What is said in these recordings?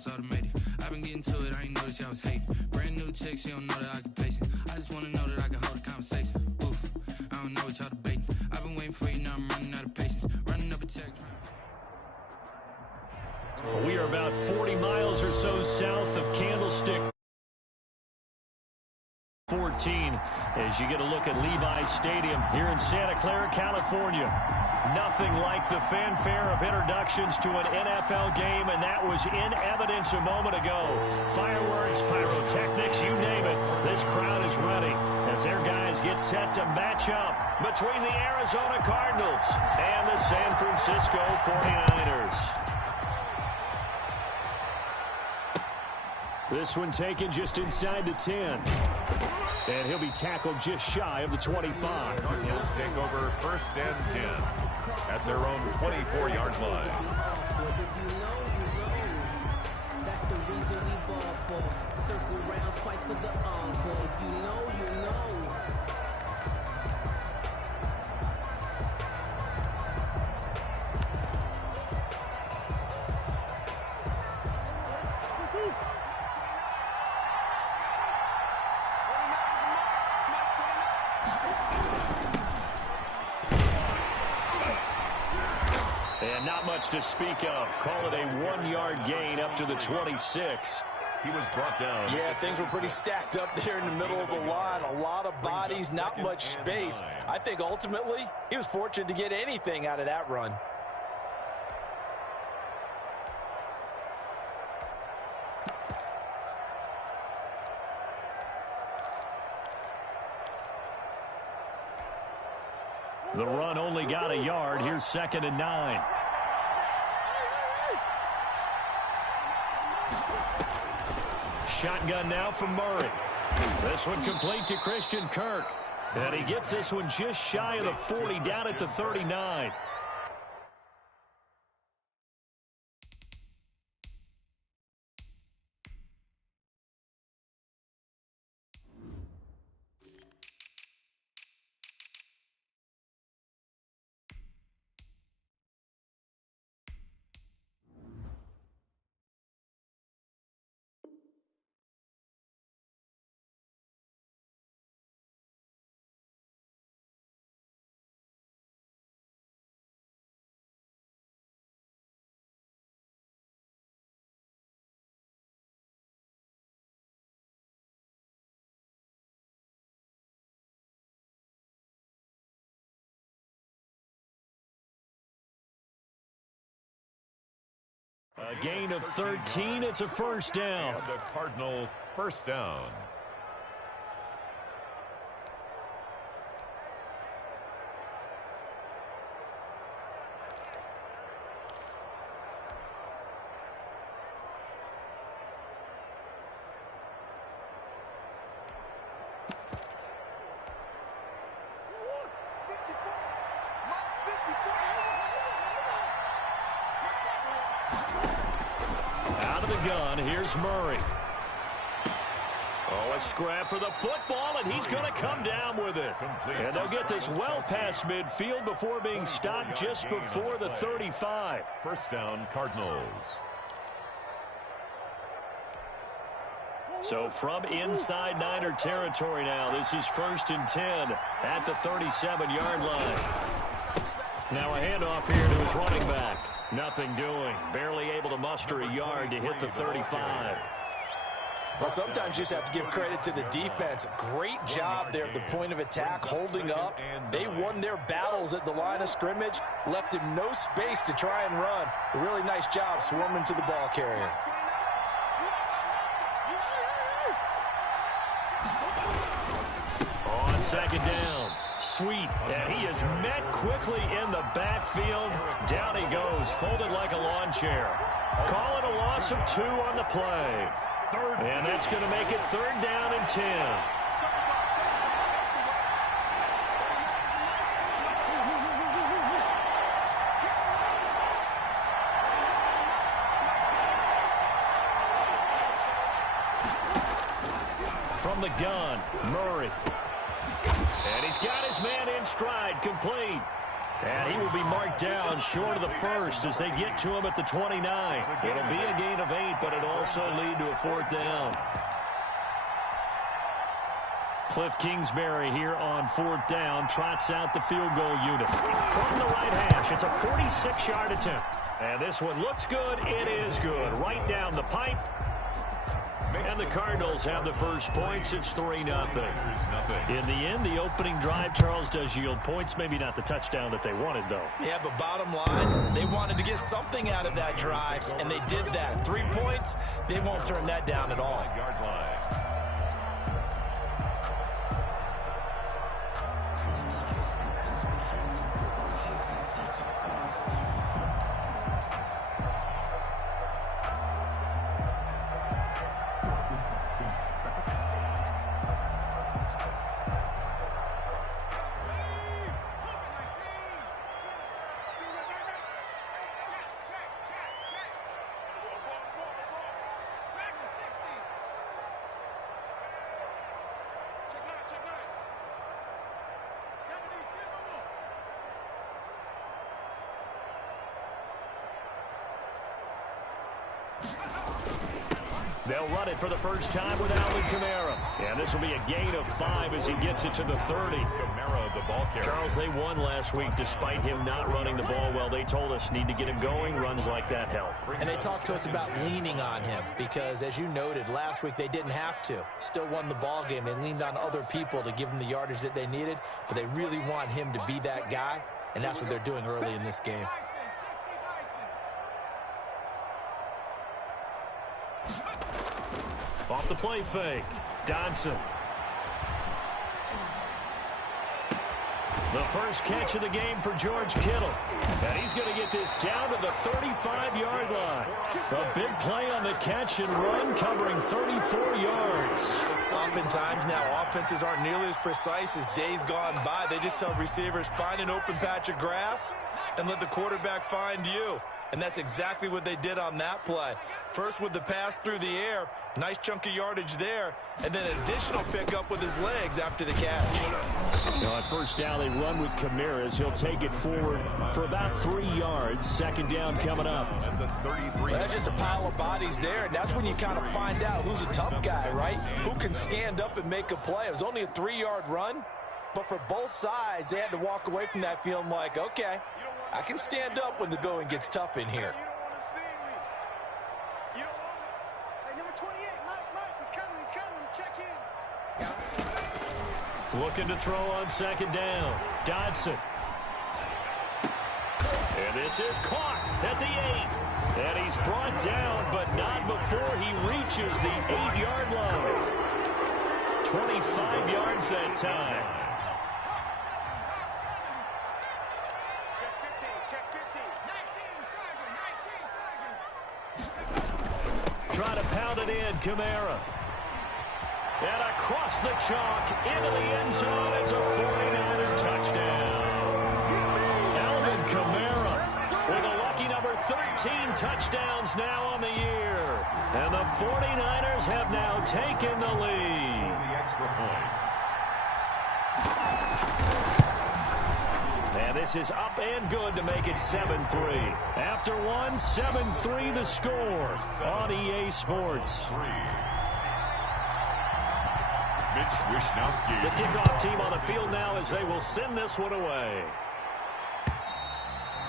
it's automated. I've been getting to it, I ain't noticed y'all was hating. Brand new chick, she don't know that I can pace it. I just wanna know that I can hold a conversation. Oof, I don't know what y'all debating. I've been waiting for you, now I'm running out of patience. Running up a check. We are about 40 miles or so south of Candlestick 14 as you get a look at Levi's Stadium here in Santa Clara, California. Nothing like the fanfare of introductions to an NFL game, and that was in evidence a moment ago. Fireworks, pyrotechnics, you name it. This crowd is ready as their guys get set to match up between the Arizona Cardinals and the San Francisco 49ers. This one taken just inside the 10. And he'll be tackled just shy of the 25. Cardinals take over 1st and 10 at their own 24-yard line. That's the reason we ball for. Circle round twice for the encore. If you know, you know. And not much to speak of. Call it a 1-yard gain up to the 26. He was brought down. Yeah, things were pretty stacked up there in the middle of the line. A lot of bodies, not much space. I think ultimately he was fortunate to get anything out of that run. The run only got a yard. Here's 2nd and 9. Shotgun now from Murray. This one complete to Christian Kirk. And he gets this one just shy of the 40, down at the 39. A gain of 13. It's a 1st down. And the Cardinal 1st down. Out of the gun, here's Murray. Oh, a scrap for the football, and he's going to come down with it. And they'll get this well past midfield before being stopped just before the 35. 1st down, Cardinals. So from inside Niner territory now, this is 1st and 10 at the 37-yard line. Now a handoff here to his running back. Nothing doing. Barely able to muster a yard to hit the 35. Well, sometimes you just have to give credit to the defense. Great job there at the point of attack, holding up. They won their battles at the line of scrimmage, left him no space to try and run. A really nice job swarming to the ball carrier. On 2nd down. Sweet, and he is met quickly in the backfield. Down he goes, folded like a lawn chair. Call it a loss of 2 on the play. And that's going to make it 3rd down and 10. From the gun, Murray. And he's got his man in stride, complete. And he will be marked down short of the first as they get to him at the 29. It'll be a gain of 8, but it'll also lead to a 4th down. Cliff Kingsbury here on 4th down trots out the field goal unit. From the right hash, it's a 46-yard attempt. And this one looks good. It is good. Right down the pipe. And the Cardinals have the first points. It's 3-0. In the end, the opening drive, Charles, does yield points. Maybe not the touchdown that they wanted, though. Yeah, but bottom line, they wanted to get something out of that drive, and they did that. 3 points, they won't turn that down at all. Yard line. They'll run it for the first time with Alvin Kamara. And this will be a gain of 5 as he gets it to the 30. Kamara, the ball carrier. Charles, they won last week despite him not running the ball well. They told us need to get him going. Runs like that help. And they talked to us about leaning on him because, as you noted, last week they didn't have to. Still won the ball game. They leaned on other people to give them the yardage that they needed, but they really want him to be that guy, and that's what they're doing early in this game. Off the play fake, Dodson. The first catch of the game for George Kittle. And he's going to get this down to the 35-yard line. A big play on the catch and run covering 34 yards. Oftentimes now offenses aren't nearly as precise as days gone by. They just tell receivers, find an open patch of grass and let the quarterback find you. And that's exactly what they did on that play. First with the pass through the air, nice chunk of yardage there, and then an additional pickup with his legs after the catch. Now on first down, they run with Kamara as he'll take it forward for about 3 yards. Second down coming up. Well, that's just a pile of bodies there, and that's when you kind of find out who's a tough guy, right? Who can stand up and make a play. It was only a 3-yard run, but for both sides, they had to walk away from that feeling like, okay, I can stand up when the going gets tough in here. Looking to throw on second down. Dodson. And this is caught at the 8. And he's brought down, but not before he reaches the 8-yard line. 25 yards that time. Try to pound it in, Kamara. And across the chalk into the end zone. It's a 49er touchdown. Alvin Kamara with a lucky number 13 touchdowns now on the year. And the 49ers have now taken the lead. The extra point. And this is up and good to make it 7-3. After one, 7-3 the score on EA Sports. The kickoff team on the field now as they will send this one away.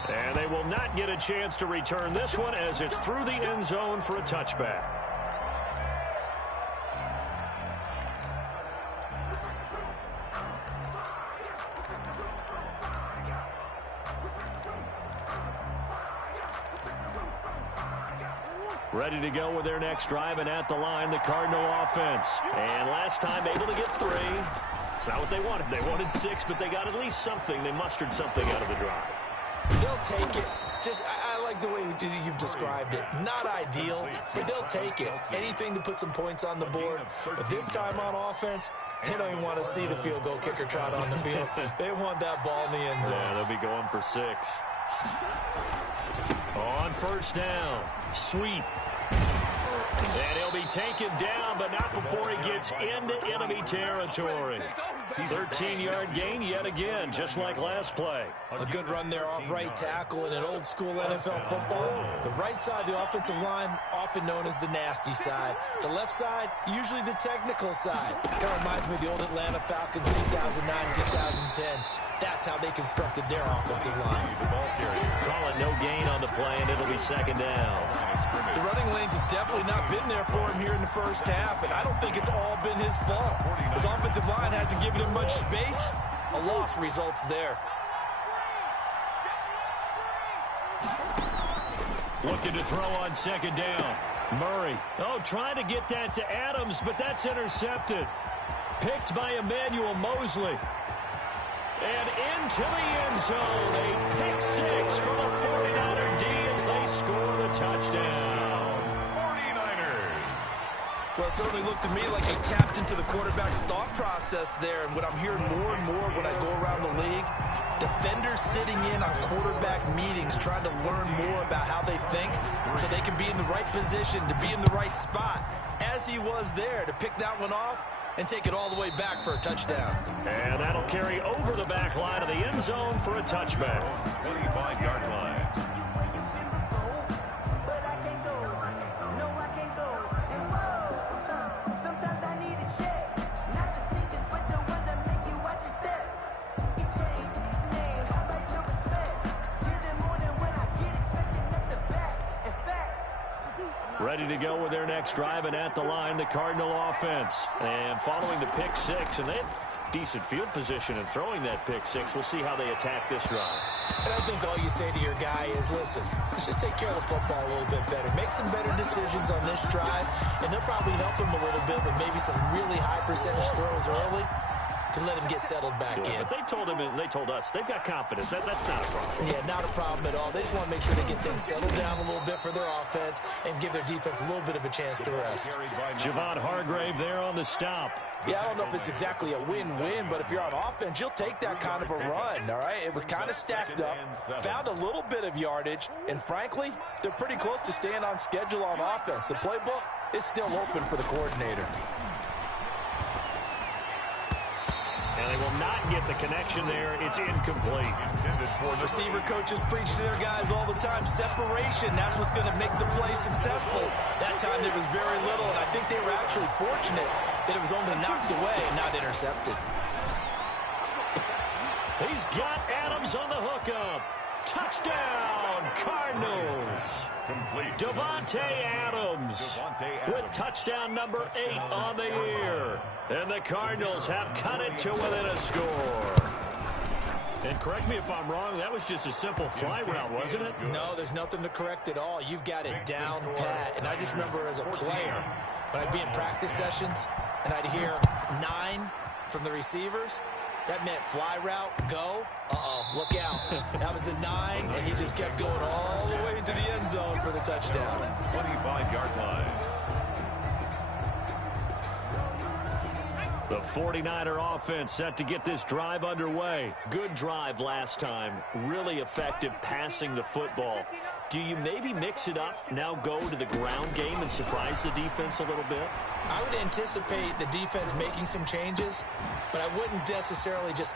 And they will not get a chance to return this one as it's through the end zone for a touchback. Ready to go with their next drive, and at the line, the Cardinal offense. And last time able to get 3. It's not what they wanted. They wanted 6, but they got at least something. They mustered something out of the drive. They'll take it. Just, I like the way you've described it. Not ideal, but they'll take it. Anything to put some points on the board. But this time on offense, they don't even want to see the field goal kicker trot on the field. They want that ball in the end zone. Yeah, they'll be going for 6. On first down, Sweet. And he'll be taken down, but not before he gets into enemy territory. 13-yard gain yet again, just like last play. A good run there off right tackle in an old-school NFL football. The right side of the offensive line, often known as the nasty side. The left side, usually the technical side. Kind of reminds me of the old Atlanta Falcons 2009, 2010. That's how they constructed their offensive line. Call it no gain on the play, and it'll be second down. The running lanes have definitely not been there for him here in the first half, and I don't think it's all been his fault. His offensive line hasn't given him much space. A loss results there. Looking to throw on second down. Murray. Oh, trying to get that to Adams, but that's intercepted. Picked by Emmanuel Mosley. And into the end zone, a pick six for the 49er D as they score the touchdown. 49ers. Well, it certainly looked to me like he tapped into the quarterback's thought process there. And what I'm hearing more and more when I go around the league, defenders sitting in on quarterback meetings trying to learn more about how they think so they can be in the right position, to be in the right spot, as he was there to pick that one off and take it all the way back for a touchdown. And that'll carry over the back line of the end zone for a touchback. 25-yard line. Ready to go with their next drive, and at the line, the Cardinal offense. And following the pick six, and they have decent field position in throwing that pick six. We'll see how they attack this drive. And I think all you say to your guy is, listen, let's just take care of the football a little bit better. Make some better decisions on this drive, and they'll probably help him a little bit with maybe some really high percentage throws early to let him get settled back in. But they told him, and they told us, they've got confidence. That's not a problem. Yeah, not a problem at all. They just want to make sure they get things settled down a little bit for their offense and give their defense a little bit of a chance to rest. Javon Hargrave there on the stop. Yeah, I don't know if it's exactly a win-win, but if you're on offense, you'll take that kind of a run, all right? It was kind of stacked up, found a little bit of yardage, and frankly, they're pretty close to staying on schedule on offense. The playbook is still open for the coordinator. And they will not get the connection there. It's incomplete. Receiver coaches preach to their guys all the time. Separation, that's what's going to make the play successful. That time there was very little, and I think they were actually fortunate that it was only knocked away and not intercepted. He's got Adams on the hookup. Touchdown, Cardinals. Complete. Davante Adams with touchdown number 8 on the year. And the Cardinals have cut it to within a score. And correct me if I'm wrong, that was just a simple fly route, wasn't it? No, there's nothing to correct at all. You've got it down pat. And I just remember as a player, when I'd be in practice sessions and I'd hear 9 from the receivers, that meant fly route, go. Uh-oh, look out. That was the 9, and he just kept going all the way into the end zone for the touchdown. 25-yard line. The 49er offense set to get this drive underway. Good drive last time. Really effective passing the football. Do you maybe mix it up, now go to the ground game and surprise the defense a little bit? I would anticipate the defense making some changes, but I wouldn't necessarily just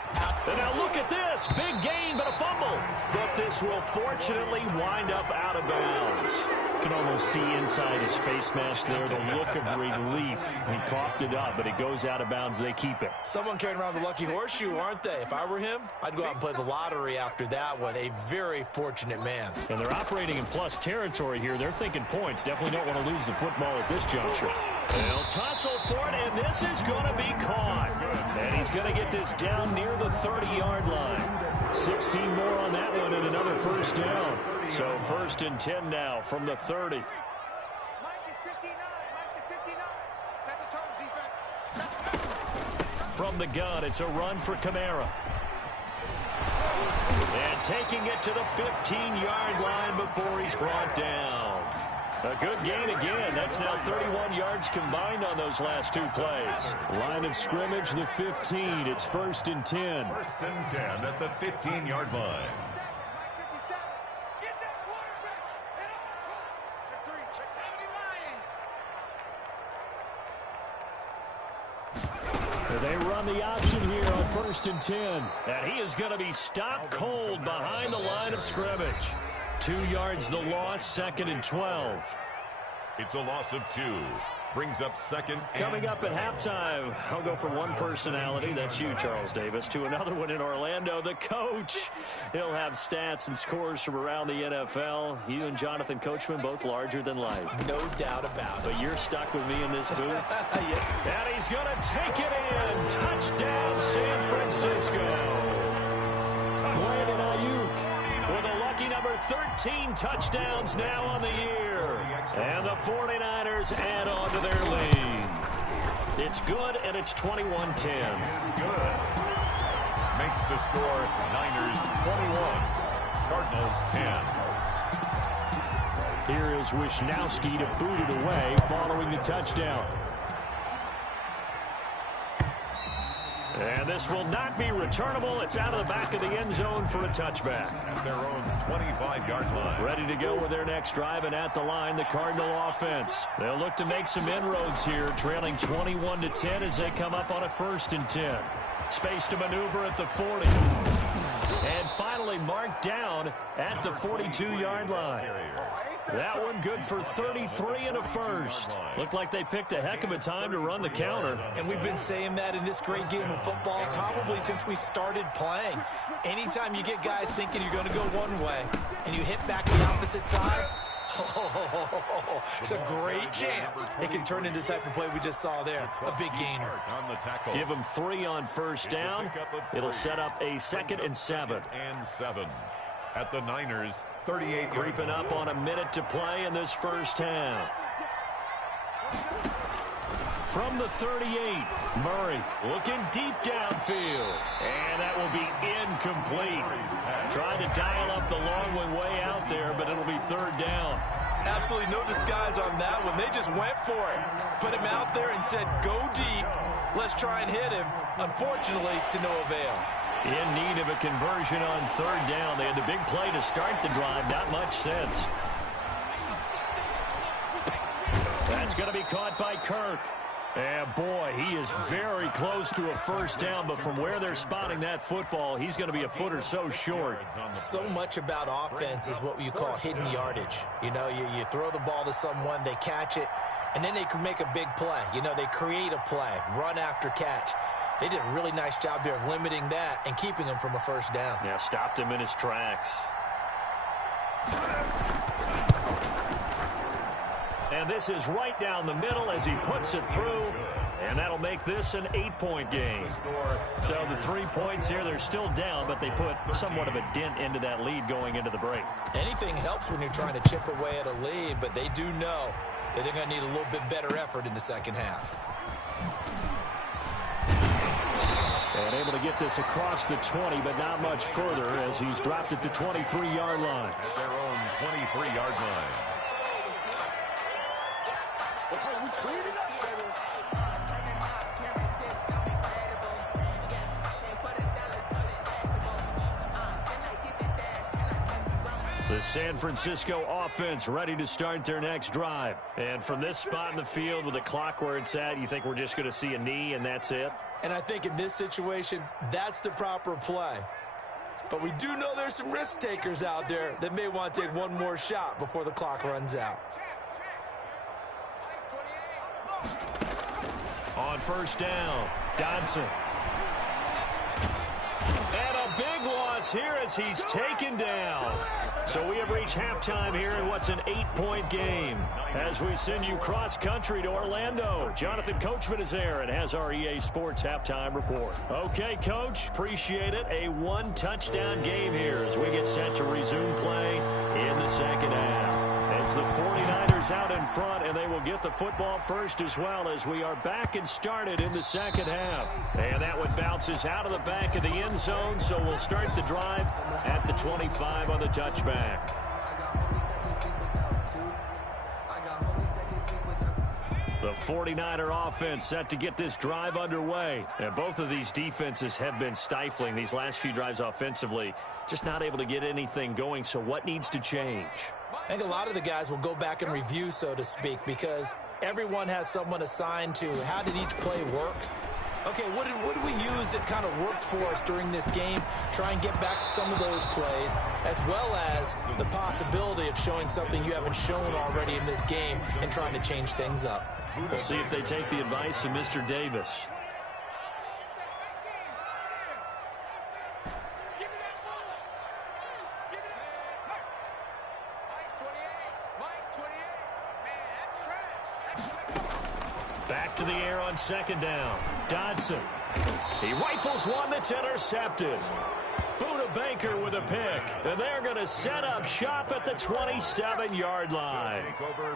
And now look at this. Big gain, but a fumble. But this will fortunately wind up out of bounds. You can almost see inside his face mask there the look of relief. He coughed it up, but it goes out of bounds. They keep it. Someone carrying around the lucky horseshoe, aren't they? If I were him, I'd go out and play the lottery after that one. A very fortunate man. And they're operating in plus territory here. They're thinking points. Definitely don't want to lose the football at this juncture. They'll tussle for it, and this is going to be caught. And he's going to get this down near the 30-yard line. 16 more on that one and another first down. So 1st and 10 now from the 30. From the gun, it's a run for Kamara. And taking it to the 15-yard line before he's brought down. A good gain again. That's now 31 yards combined on those last 2 plays. Line of scrimmage, the 15. It's 1st and 10. 1st and 10 at the 15-yard line. They run the option here 1st and 10. And he is going to be stopped cold behind the line of scrimmage. 2 yards the loss, 2nd and 12. It's a loss of 2. Brings up 2nd. Coming up at halftime, I'll go from one personality, that's you, Charles Davis, to another one in Orlando, the coach. He'll have stats and scores from around the NFL. You and Jonathan Coachman, both larger than life. No doubt about it. But you're stuck with me in this booth. Yeah. And he's going to take it in. Touchdown, San Francisco. Brandon Ayuk with a lucky number 13 touchdowns now on the year. And the 49ers add on to their lead. It's good, and it's 21-10. It's good. Makes the score Niners 21, Cardinals 10. Here is Wisnowski to boot it away following the touchdown. And this will not be returnable. It's out of the back of the end zone for a touchback. At their own 25-yard line. Ready to go with their next drive, and at the line, the Cardinal offense. They'll look to make some inroads here, trailing 21-10 as they come up on a 1st and 10. Space to maneuver at the 40. And finally marked down at the 42-yard line. That one good for 33 and a first. Looked like they picked a heck of a time to run the counter. And we've been saying that in this great game of football probably since we started playing. Anytime you get guys thinking you're going to go one way and you hit back the opposite side, it's a great chance it can turn into the type of play we just saw there. A big gainer. Give them 3 on 1st down. It'll set up a 2nd and 7. And 7 at the Niners 38. Creeping up on a minute to play in this first half. From the 38, Murray looking deep downfield. And that will be incomplete. Trying to dial up the long one way out there, but it'll be 3rd down. Absolutely no disguise on that one. They just went for it. Put him out there and said, go deep. Let's try and hit him. Unfortunately, to no avail. In need of a conversion on 3rd down. They had the big play to start the drive. Not much sense. That's going to be caught by Kirk. And boy, he is very close to a 1st down, but from where they're spotting that football, he's going to be a foot or so short. So much about offense is what you call hidden yardage. You know, you throw the ball to someone, they catch it, and then they can make a big play. You know, they create a play, run after catch. They did a really nice job there of limiting that and keeping him from a 1st down. Yeah, stopped him in his tracks. And this is right down the middle as he puts it through. And that'll make this an 8-point game. So the 3 points here, they're still down, but they put somewhat of a dent into that lead going into the break. Anything helps when you're trying to chip away at a lead, but they do know that they're going to need a little bit better effort in the second half. And able to get this across the 20, but not much further as he's dropped it to 23-yard line. At their own 23-yard line. The San Francisco offense ready to start their next drive. And from this spot in the field with the clock where it's at, you think we're just going to see a knee and that's it? And I think in this situation, that's the proper play. But we do know there's some risk takers out there that may want to take one more shot before the clock runs out. On 1st down, Dodson. And a big loss here as he's taken down. So we have reached halftime here in what's an 8-point game. As we send you cross-country to Orlando, Jonathan Coachman is there and has our EA Sports halftime report. Okay, Coach, appreciate it. A 1-touchdown game here as we get set to resume play in the second half. It's the 49ers out in front, and they will get the football first as well as we are back and started in the second half. And that one bounces out of the back of the end zone, so we'll start the drive at the 25 on the touchback. The 49er offense set to get this drive underway. And both of these defenses have been stifling these last few drives offensively. Just not able to get anything going, so what needs to change? I think a lot of the guys will go back and review, so to speak, because everyone has someone assigned to how did each play work. okay, what did we use that kind of worked for us during this game? Try and get back some of those plays, as well as the possibility of showing something you haven't shown already in this game and trying to change things up. We'll see if they take the advice of Mr. Davis. Back to the air on second down. Dodson. He rifles one that's intercepted. Buda Baker with a pick. And they're going to set up shop at the 27-yard line.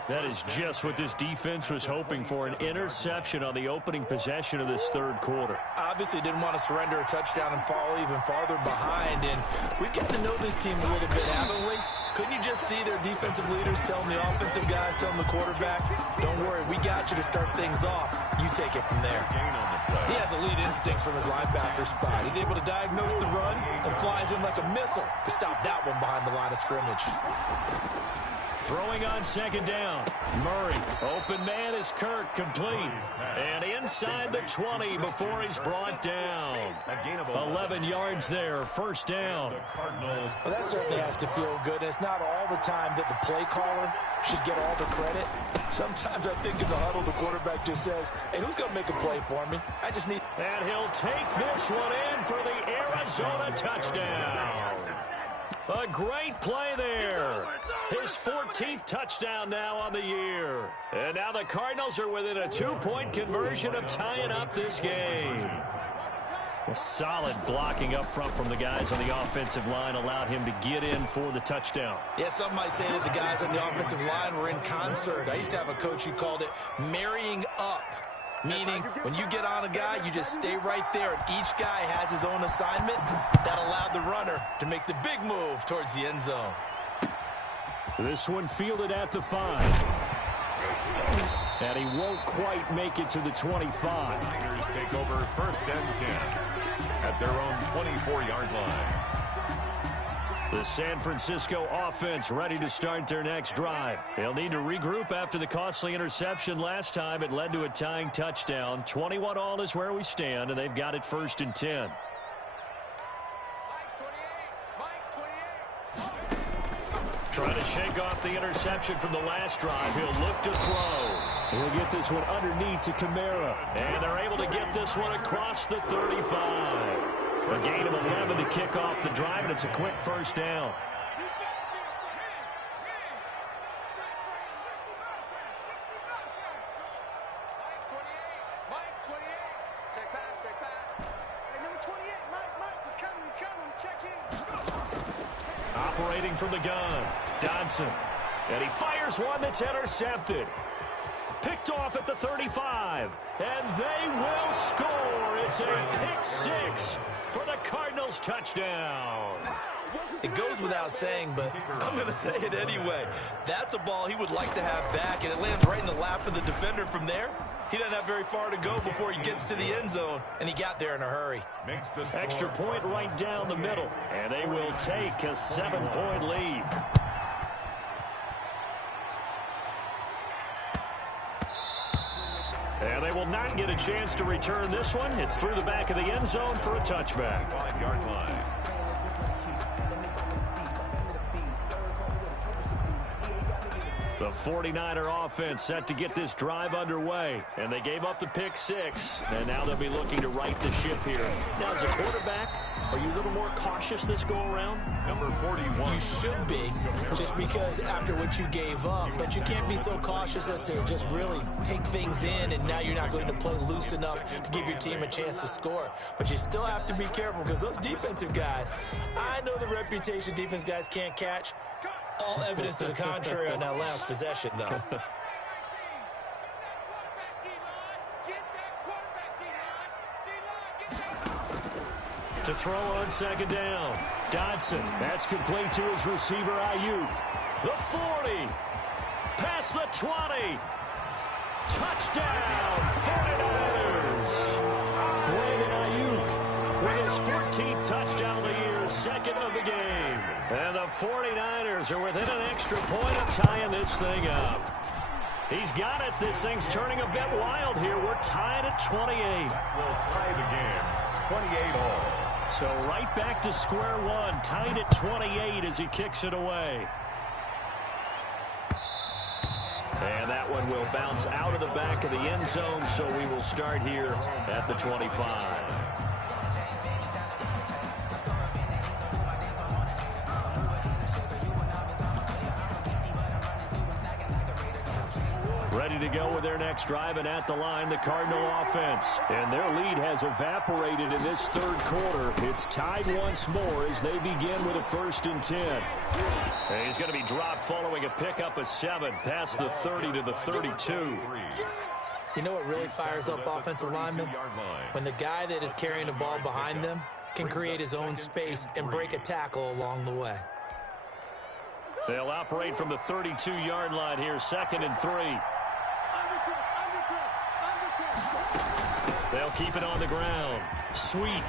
That is just what this defense was hoping for, an interception on the opening possession of this third quarter. Obviously didn't want to surrender a touchdown and fall even farther behind. And we've gotten to know this team a little bit, haven't we? Couldn't you just see their defensive leaders telling the offensive guys, telling the quarterback, don't worry, we got you to start things off. You take it from there. He has elite instincts from his linebacker spot. He's able to diagnose the run and flies in like a missile to stop that one behind the line of scrimmage. Throwing on second down. Murray. Open man is Kirk, complete. And inside the 20 before he's brought down. 11 yards there, first down. Well, that certainly has to feel good. And it's not all the time that the play caller should get all the credit. Sometimes I think in the huddle, the quarterback just says, hey, who's going to make a play for me? I just need... And he'll take this one in for the Arizona touchdown. A great play there. His 14th touchdown now on the year. And now the Cardinals are within a 2-point conversion of tying up this game. A solid blocking up front from the guys on the offensive line allowed him to get in for the touchdown. Yeah, some might say that the guys on the offensive line were in concert. I used to have a coach who called it marrying up. Meaning, when you get on a guy, you just stay right there, and each guy has his own assignment. That allowed the runner to make the big move towards the end zone. This one fielded at the 5. And he won't quite make it to the 25. Niners take over first and 10 at their own 24-yard line. The San Francisco offense ready to start their next drive. They'll need to regroup after the costly interception last time. It led to a tying touchdown. 21-all is where we stand, and they've got it first and 10. Trying to shake off the interception from the last drive. He'll look to throw. He'll get this one underneath to Kamara. And they're able to get this one across the 35. A gain of 11 to kick off the drive, and it's a quick first down. Operating from the gun, Dodson. And he fires one that's intercepted. Picked off at the 35. And they will score. It's a pick six for the Cardinals touchdown. It goes without saying, but I'm going to say it anyway. That's a ball he would like to have back, and it lands right in the lap of the defender from there. He doesn't have very far to go before he gets to the end zone, and he got there in a hurry. Extra point right down the middle, and they will take a 7-point lead. And they will not get a chance to return this one. It's through the back of the end zone for a touchback. 5-yard line. The 49er offense set to get this drive underway. And they gave up the pick six. And now they'll be looking to right the ship here. Now, as a quarterback, are you a little more cautious this go-around? Number 41. You should be, just because after what you gave up. But you can't be so cautious as to just really take things in, and now you're not going to play loose enough to give your team a chance to score. But you still have to be careful, because those defensive guys, I know the reputation defense guys can't catch. All evidence to the contrary on that last possession, though. To throw on second down. Dodson. That's complete to his receiver, Ayuk. The 40. Past the 20. Touchdown, 49ers. Brandon Ayuk with his 14th touchdown of the year, second of the game. And the 49ers are within an extra point of tying this thing up. He's got it. This thing's turning a bit wild here. We're tied at 28. That will tie the game, 28 all. So right back to square one, tied at 28 as he kicks it away. And that one will bounce out of the back of the end zone, so we will start here at the 25. Ready to go with their next drive, and at the line, the Cardinal offense. And their lead has evaporated in this third quarter. It's tied once more as they begin with a 1st and 10. And he's going to be dropped following a pickup of 7 past the 30 to the 32. You know what really fires up offensive linemen? When the guy that is carrying the ball behind them can create his own space and break a tackle along the way. They'll operate from the 32-yard line here, 2nd and 3. They'll keep it on the ground. Sweet.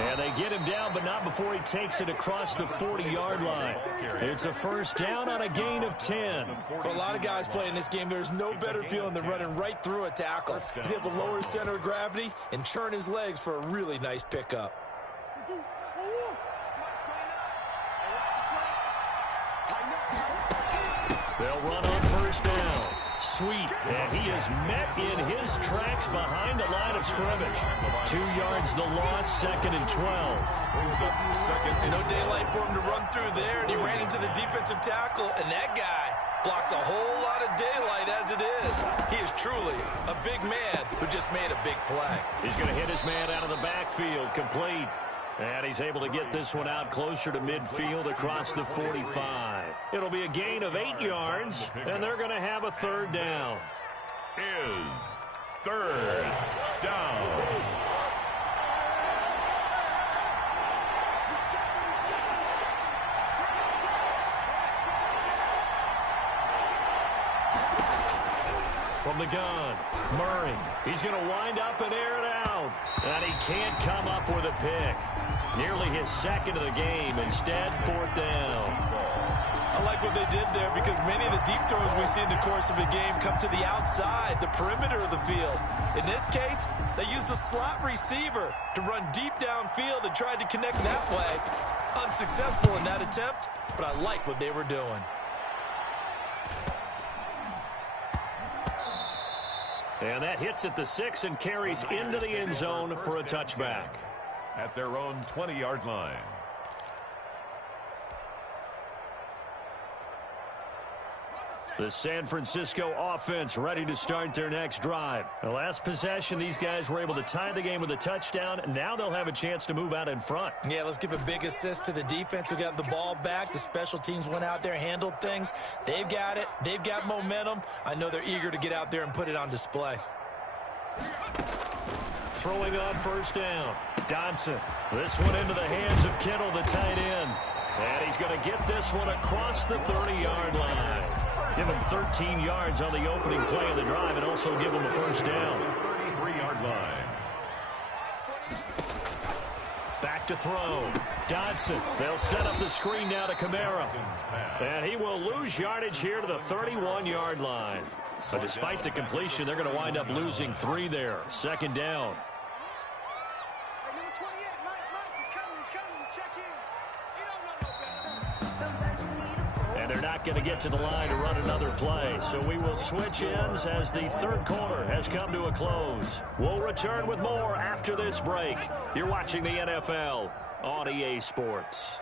And they get him down, but not before he takes it across the 40-yard line. It's a 1st down on a gain of 10. For a lot of guys playing this game, there's no better feeling than running right through a tackle. He's able to lower his center of gravity and churn his legs for a really nice pickup. They'll run on 1st down. Sweet. And he is met in his tracks behind the line of scrimmage. 2 yards the loss, 2nd and 12. No daylight for him to run through there, and he ran into the defensive tackle, and that guy blocks a whole lot of daylight as it is. He is truly a big man who just made a big play. He's going to hit his man out of the backfield, complete. And he's able to get this one out closer to midfield across the 45. It'll be a gain of 8 yards, and they're going to have a 3rd down. Is 3rd down. From the gun, Murray. He's going to wind up and air it out. And he can't come up with a pick. Nearly his 2nd of the game. Instead, 4th down. I like what they did there because many of the deep throws we see in the course of a game come to the outside, the perimeter of the field. In this case, they used a slot receiver to run deep downfield and tried to connect that way. Unsuccessful in that attempt, but I like what they were doing. And that hits at the 6 and carries into the end zone for a touchback. At their own 20-yard line. The San Francisco offense ready to start their next drive. The last possession, these guys were able to tie the game with a touchdown. Now they'll have a chance to move out in front. Yeah, let's give a big assist to the defense who got the ball back. The special teams went out there, handled things. They've got it. They've got momentum. I know they're eager to get out there and put it on display. Throwing on 1st down. Dodson. This one into the hands of Kittle, the tight end. And he's going to get this one across the 30-yard line. Give him 13 yards on the opening play of the drive and also give him a 1st down. 33-yard line. Back to throw. Dodson. They'll set up the screen now to Kamara. And he will lose yardage here to the 31-yard line. But despite the completion, they're going to wind up losing 3 there. 2nd down. And they're not going to get to the line to run another play. So we will switch ends as the third quarter has come to a close. We'll return with more after this break. You're watching the NFL on EA Sports.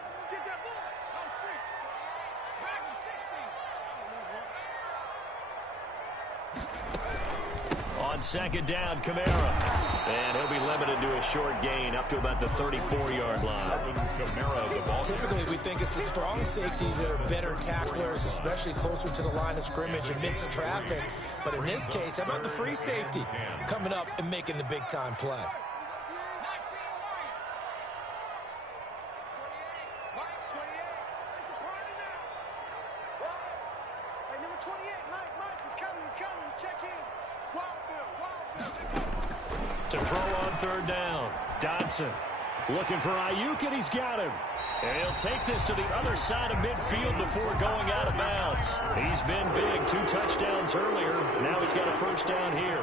On 2nd down, Kamara. And he'll be limited to a short gain up to about the 34-yard line. Typically, we think it's the strong safeties that are better tacklers, especially closer to the line of scrimmage amidst traffic. But in this case, how about the free safety coming up and making the big-time play? To throw on 3rd down, Dodson. Looking for Ayuk, and he's got him. And he'll take this to the other side of midfield before going out of bounds. He's been big. 2 touchdowns earlier. Now he's got a first down here.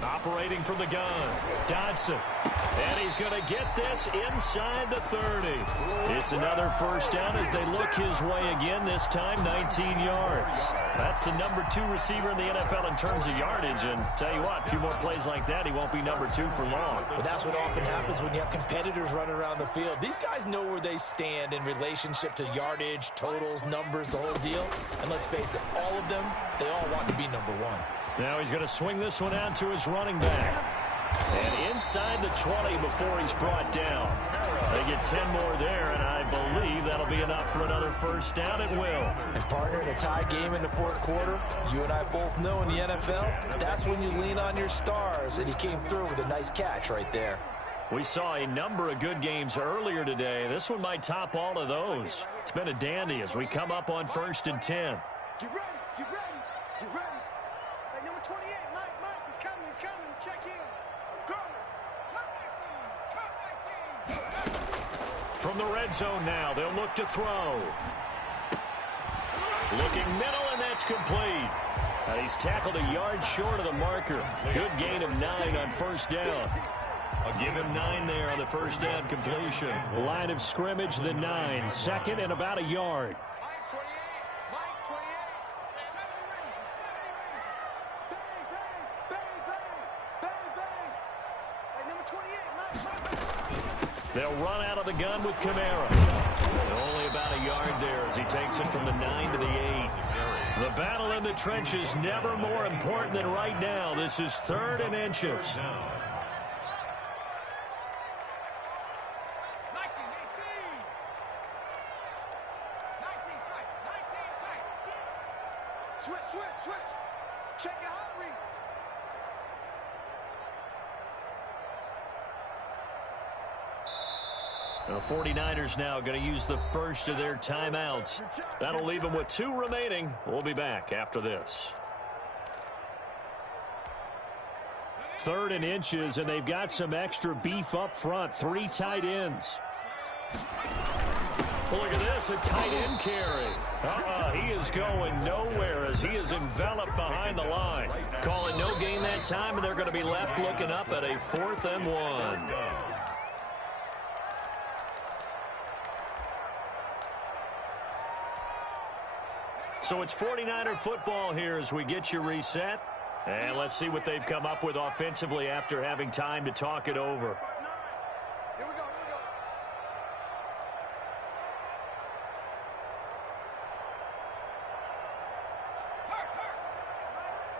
Operating from the gun, Dodson. And he's going to get this inside the 30. It's another first down as they look his way again, this time 19 yards. That's the number 2 receiver in the NFL in terms of yardage. And tell you what, a few more plays like that, he won't be number 2 for long. Well, that's what often happens when you have competitors running around the field. These guys know where they stand in relationship to yardage, totals, numbers, the whole deal. And let's face it, all of them, they all want to be number 1. Now he's going to swing this one out to his running back. And inside the 20 before he's brought down. They get 10 more there, and I believe that'll be enough for another first down. It will. And partner, in a tie game in the 4th quarter, you and I both know in the NFL, that's when you lean on your stars, and he came through with a nice catch right there. We saw a number of good games earlier today. This one might top all of those. It's been a dandy as we come up on 1st and 10. Get ready, get ready, get ready. Hey, number 28, Mike, he's coming, check in. From the red zone now, they'll look to throw. Looking middle, and that's complete. And he's tackled a yard short of the marker. Good gain of 9 on first down. I'll give him 9 there on the first down completion. Line of scrimmage, the 9. 2nd and about a yard. They'll run out of the gun with Kamara. Only about a yard there as he takes it from the 9 to the 8. The battle in the trenches never more important than right now. This is 3rd and inches. Switch. Check your hot read. The 49ers now going to use the first of their timeouts. That'll leave them with 2 remaining. We'll be back after this. 3rd and inches, and they've got some extra beef up front. 3 tight ends. Well, look at this, a tight end carry. He is going nowhere as he is enveloped behind the line. Call it no gain that time, and they're going to be left looking up at a 4th and 1. So it's 49er football here as we get you reset. And let's see what they've come up with offensively after having time to talk it over. Here we go.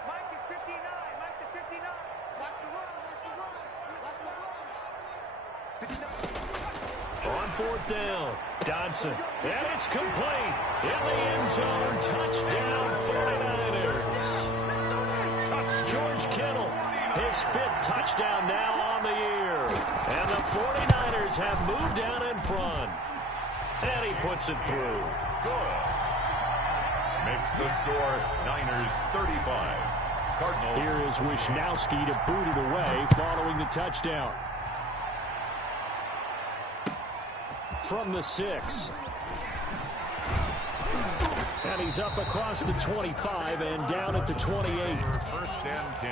Mike is 59. Mike the 59. Watch the run. On 4th down, Dodson. And it's complete. In the end zone, touchdown 49ers. George Kittle, his 5th touchdown now on the year. And the 49ers have moved down in front. And he puts it through. Good. Makes the score Niners 35. Cardinals. Here is Wisnowski to boot it away following the touchdown. From the 6. And he's up across the 25 and down at the 28. 1st and 10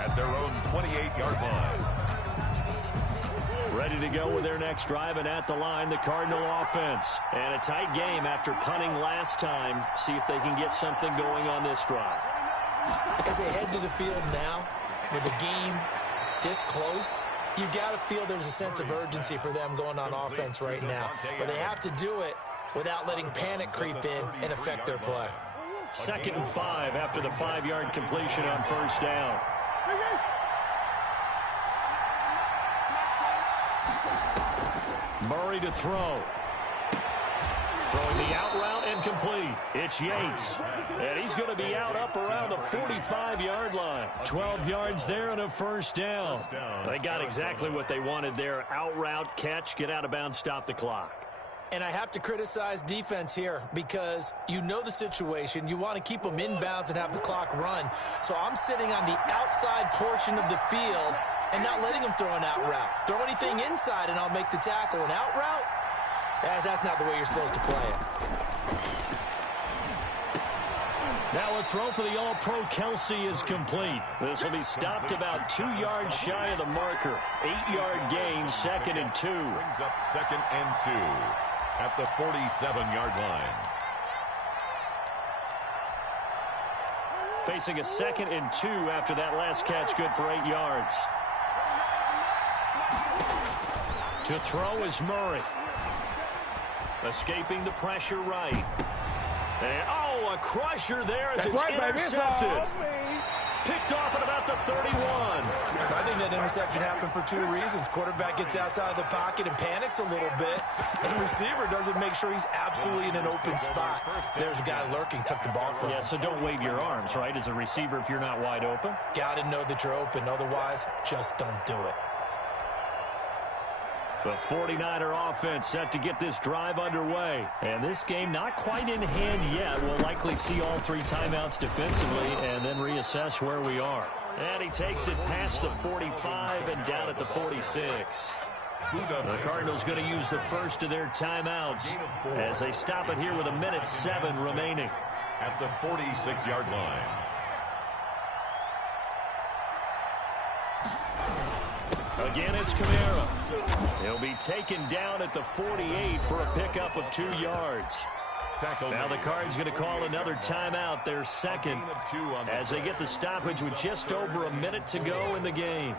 at their own 28-yard line. Ready to go with their next drive, and at the line, the Cardinal offense. And a tight game after punting last time. See if they can get something going on this drive. As they head to the field now, with the game this close, you've got to feel there's a sense of urgency for them going on offense right now. But they have to do it without letting panic creep in and affect their play. 2nd and 5 after the 5-yard completion on first down. Murray to throw. Throwing the out route and complete. It's Yates. And he's going to be out up around the 45-yard line. 12 yards there and a first down. They got exactly what they wanted there. Out route, catch, get out of bounds, stop the clock. And I have to criticize defense here because you know the situation. You want to keep them inbounds and have the clock run. So I'm sitting on the outside portion of the field and not letting them throw an out route. Throw anything inside and I'll make the tackle. An out route? That's not the way you're supposed to play it. Now a throw for the All-Pro Kelsey is complete. This will be stopped about 2 yards shy of the marker. 8-yard gain, 2nd and 2. Brings up 2nd and 2 at the 47-yard line. Facing a 2nd and 2 after that last catch, good for 8 yards. To throw is Murray. Escaping the pressure right. And, a crusher there as it's intercepted. Picked off at about the 31. I think that interception happened for 2 reasons. Quarterback gets outside of the pocket and panics a little bit. And the receiver doesn't make sure he's absolutely in an open spot. There's a guy lurking, took the ball from him. Yeah, so don't wave your arms, right, as a receiver if you're not wide open. Got to know that you're open. Otherwise, just don't do it. The 49er offense set to get this drive underway. And this game not quite in hand yet. We'll likely see all 3 timeouts defensively and then reassess where we are. And he takes it past the 45 and down at the 46. The Cardinals going to use the first of their timeouts as they stop it here with 1:07 remaining. At the 46-yard line. Again, it's Kamara. He'll be taken down at the 48 for a pickup of 2 yards. Now the Cards going to call another timeout, their second, as they get the stoppage with just over 1 minute to go in the game.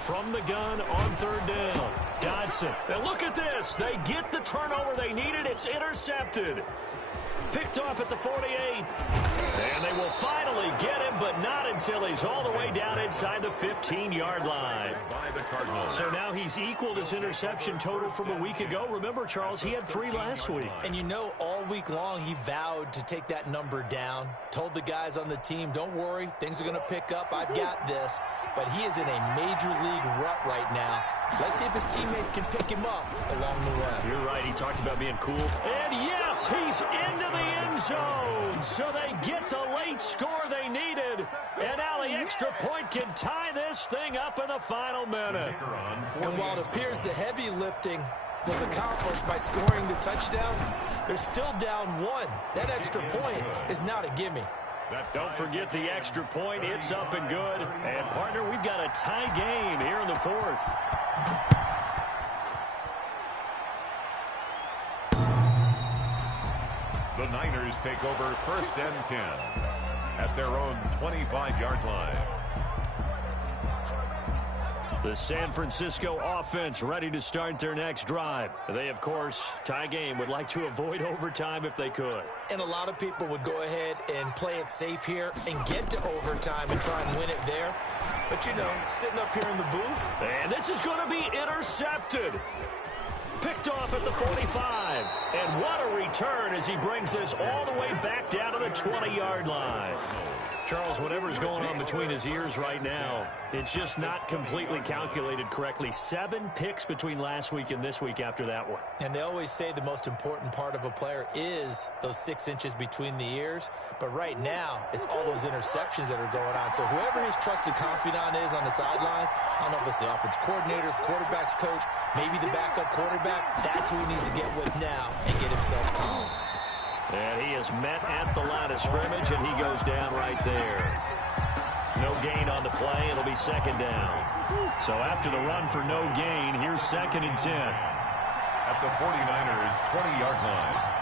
From the gun on 3rd down. Dodson. And look at this. They get the turnover they needed. It's intercepted. Picked off at the 48. And they will finally get him, but not until he's all the way down inside the 15-yard line. So now he's equaled his interception total from a week ago. Remember, Charles, he had 3 last week. And you know, all week long he vowed to take that number down. Told the guys on the team, don't worry, things are going to pick up. I've got this. But he is in a major league rut right now. Let's see if his teammates can pick him up along the way. You're right. He talked about being cool. And yes, he's into the end zone. So they get the late score they needed. And now the extra point can tie this thing up in the final minute. And while it appears the heavy lifting was accomplished by scoring the touchdown, they're still down 1. That extra point is not a gimme. Don't forget the extra point. It's up and good. And, partner, we've got a tie game here in the 4th. The Niners take over 1st and 10 at their own 25-yard line. The San Francisco offense ready to start their next drive. They, of course, tie game, would like to avoid overtime if they could. And a lot of people would go ahead and play it safe here and get to overtime and try and win it there. But, you know, sitting up here in the booth. And this is going to be intercepted. Picked off at the 45. And what a return as he brings this all the way back down to the 20-yard line. Charles, whatever's going on between his ears right now, it's just not completely calculated correctly. 7 picks between last week and this week after that one. And they always say the most important part of a player is those 6 inches between the ears. But right now, it's all those interceptions that are going on. So whoever his trusted confidant is on the sidelines, I don't know if it's the offense coordinator, quarterback's coach, maybe the backup quarterback, that's who he needs to get with now and get himself calm. And he is met at the line of scrimmage, and he goes down right there. No gain on the play. It'll be 2nd down. So after the run for no gain, here's 2nd and 10. At the 49ers' 20-yard line.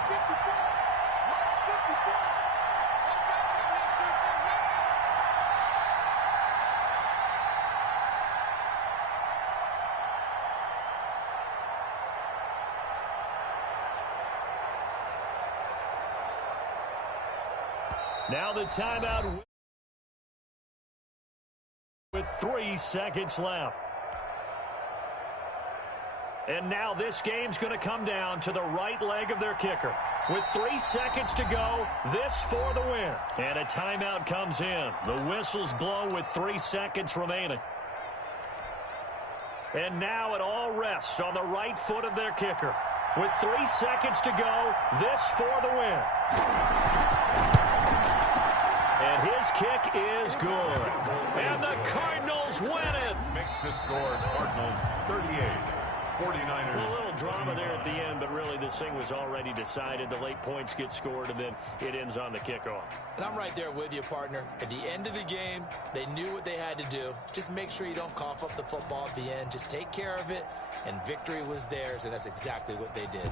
Now the timeout with 3 seconds left. And now this game's going to come down to the right leg of their kicker. With 3 seconds to go, this for the win. And a timeout comes in. The whistles blow with 3 seconds remaining. And now it all rests on the right foot of their kicker. With 3 seconds to go, this for the win. And his kick is good. And the Cardinals win it. Makes the score Cardinals 38. 49ers. A little drama there at the end, but really this thing was already decided. The late points get scored, and then it ends on the kickoff. And I'm right there with you, partner. At the end of the game, they knew what they had to do. Just make sure you don't cough up the football at the end. Just take care of it, and victory was theirs, and that's exactly what they did.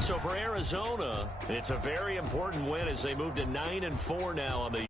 So for Arizona, it's a very important win as they move to 9-4 now on the